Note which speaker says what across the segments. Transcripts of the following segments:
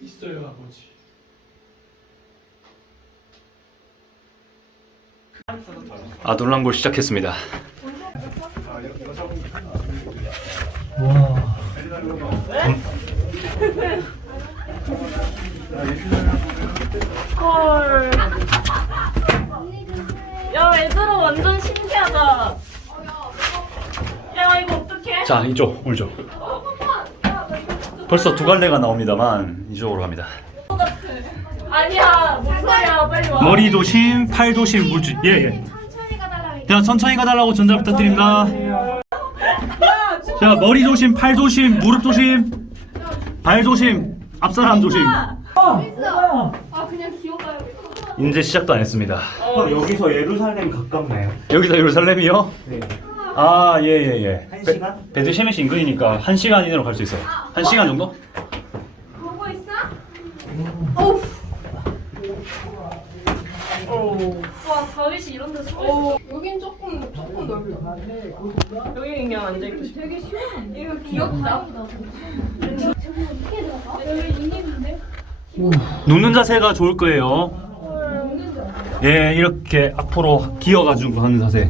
Speaker 1: 있어요, 아버지.
Speaker 2: 아놀란골 시작했습니다.
Speaker 1: 와.
Speaker 3: 헐. 야, 얘들아 완전 신기하다. 야, 이거 어떡해?
Speaker 2: 자, 이쪽 오른쪽. 벌써 두 갈래가 나옵니다만 이쪽으로 갑니다.
Speaker 3: 아니야, 뭔 소리야, 빨리 와.
Speaker 2: 머리 조심, 팔 조심, 물주. 예.
Speaker 4: 천천히 가달라고.
Speaker 2: 자, 천천히 가달라고 전달 부탁드립니다. 자, 머리 조심, 팔 조심, 무릎 조심, 발 조심, 앞사람 조심.
Speaker 4: 있어. 아 그냥 기어가요.
Speaker 2: 이제 시작도 안 했습니다.
Speaker 1: 여기서 예루살렘 가깝나요?
Speaker 2: 여기서 예루살렘이요?
Speaker 1: 네.
Speaker 2: 아, 예.
Speaker 1: 한 시간?
Speaker 2: 베드셰메시 인근이니까 1시간 이내로 갈 수 있어요. 1시간 정도?
Speaker 4: 보고 있어?
Speaker 3: 와, 다윗이 이런 데서 서
Speaker 4: 여긴 조금 넓다.
Speaker 3: 여기 그냥 앉아있고 싶어.
Speaker 4: 되게 시원한데. 이거 귀엽다. 어떻게 들어가? 여기 인형인데?
Speaker 2: 눕는 자세가 좋을 거예요. 예, 이렇게 앞으로 기어가지고 하는 자세.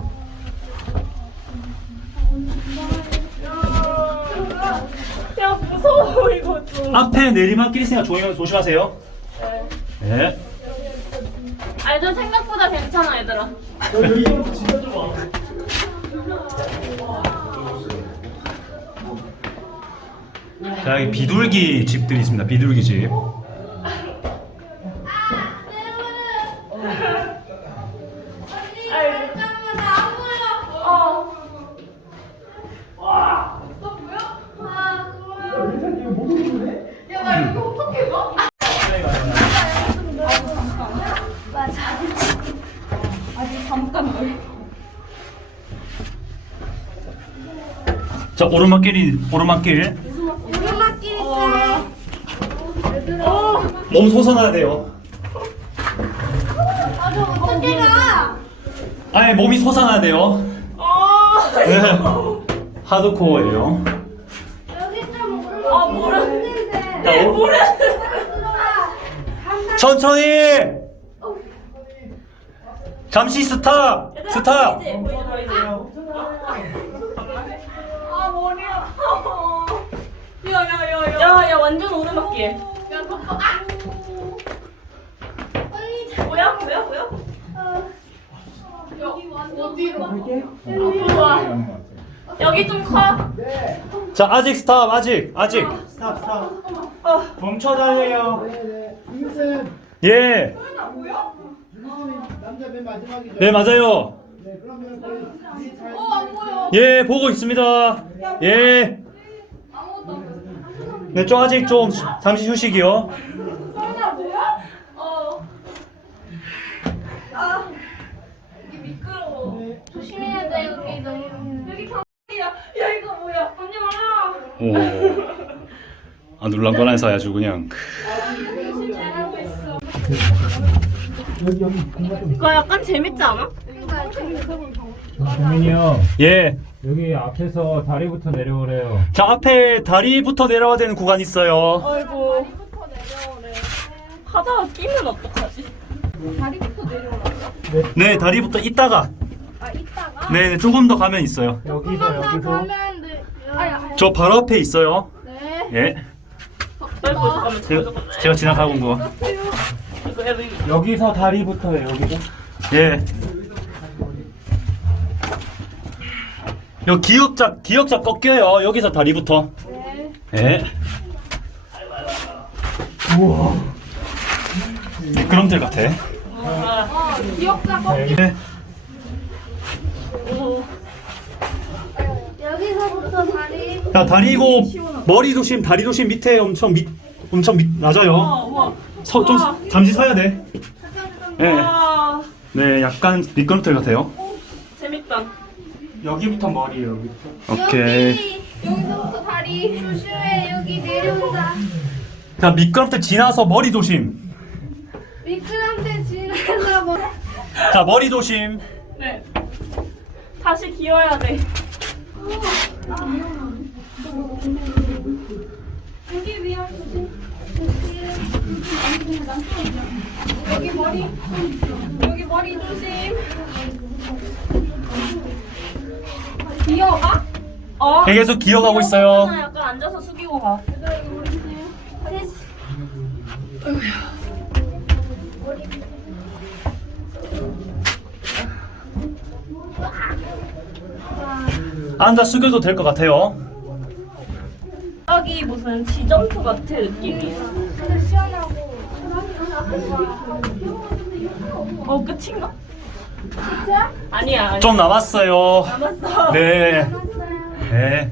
Speaker 3: 야, 무서워, 이거 좀.
Speaker 2: 앞에 내리막길 있으니까 조심하세요. 네.
Speaker 3: 알죠? 생각보다 괜찮아, 얘들아.
Speaker 1: 진짜 좋아.
Speaker 2: 자, 여기 비둘기 집들이 있습니다. 비둘기 집.
Speaker 4: 잠깐만 나안 보여. 너 보여? 아 보여. 야 나 이거 어떻게 봐? 맞아. 아직 잠깐 널.
Speaker 2: 자, 오르막길.
Speaker 4: 오르막길
Speaker 2: 몸 솟아나야 돼요.
Speaker 4: 아저 어떻게 가?
Speaker 2: 아예 몸이 솟아나야 돼요. 네. 하드코어예요.
Speaker 4: 여기 좀 오르막.
Speaker 3: 모르.
Speaker 2: 자,
Speaker 3: 모르.
Speaker 4: 들어가.
Speaker 2: 천천히. 잠시 스탑. 스탑.
Speaker 3: 아, 머리야. 야, 완전 오르막길.
Speaker 4: 야 덮어. 아. 언니 자.
Speaker 3: 뭐야?
Speaker 4: 여기 어디로?
Speaker 3: 앞으로 와. 여기 좀 커.
Speaker 2: 자, 아직 스탑. 아직.
Speaker 1: 스탑. 멈춰달래요.
Speaker 2: 예.
Speaker 5: 남자 맨 마지막이죠.
Speaker 2: 네, 맞아요.
Speaker 5: 네, 그러면 거의
Speaker 4: 안 보여.
Speaker 2: 예, 보고 있습니다. 예. 네, 좀 아직 좀 잠시 휴식이요.
Speaker 3: 여기 미끄러워.
Speaker 4: 조심해야 돼 여기 너무.
Speaker 3: 여기 경이야. 야, 이거 뭐야? 언니 와라.
Speaker 2: 오. 아, 놀란거라서 아주 그냥.
Speaker 3: 잘하고 있어. 이거 약간 재밌지 않아?
Speaker 1: 정민이 형,
Speaker 2: 예.
Speaker 1: 여기 앞에서 다리부터 내려오래요.
Speaker 2: 자, 앞에 다리부터 내려와야 되는 구간 있어요.
Speaker 3: 아이고. 하다가 끼면 어떡하지?
Speaker 2: 네, 다리부터 이따가.
Speaker 4: 이따가.
Speaker 2: 네, 조금 더 가면 있어요.
Speaker 1: 여기서
Speaker 4: 가면 돼. 아야.
Speaker 2: 저 바로 앞에 있어요.
Speaker 4: 네.
Speaker 2: 예.
Speaker 3: 아이고, 잠깐만.
Speaker 2: 제가 지나가고 온 거.
Speaker 1: 여기서 다리부터예요. 여기서.
Speaker 2: 예. 요 기역자 꺾여요. 여기서 다리부터. 예.
Speaker 1: 우와.
Speaker 2: 미끄럼틀 같아.
Speaker 4: 기억자 꺾기.
Speaker 2: 예.
Speaker 4: 여기서부터 다리.
Speaker 2: 자, 다리고 머리 조심, 다리 조심. 밑에 엄청 낮아요.
Speaker 3: 우와.
Speaker 2: 좀 잠시 서야 돼. 예.
Speaker 3: 와,
Speaker 2: 네, 약간 미끄럼틀 같아요.
Speaker 3: 재밌다.
Speaker 1: 여기부터 머리예요. 여기부터.
Speaker 2: 오케이.
Speaker 4: 여기서부터 다리. 조심해 여기 내려온다.
Speaker 2: 자, 미끄럼틀 지나서 머리 조심.
Speaker 4: 미끄럼틀 지나서 뭐.
Speaker 2: 자, 머리 조심.
Speaker 3: 네. 다시 기어야 돼.
Speaker 4: 여기 위험 조심.
Speaker 3: 여기 머리. 여기 머리 조심. 기어가?
Speaker 2: 계속 기어가고 있어요.
Speaker 3: 약간 앉아서 숙이고 가.
Speaker 2: 앉아 숙여도 될 것 같아요.
Speaker 3: 여기 무슨 지점프 같은 느낌이야. 끝인가?
Speaker 4: 진짜?
Speaker 3: 아니야.
Speaker 2: 좀 남았어요.
Speaker 3: 남았어.
Speaker 2: 네. 네.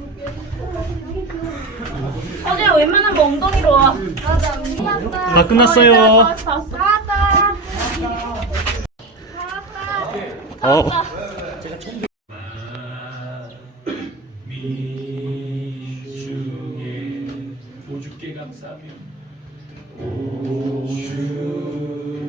Speaker 3: 서재야 웬만하면 엉덩이로 와.
Speaker 4: 맞아. 미안다.
Speaker 2: 다 끝났어요.
Speaker 3: 다 왔어.
Speaker 4: 나왔다.
Speaker 2: 어.
Speaker 6: 오죽게 감사하며 오죽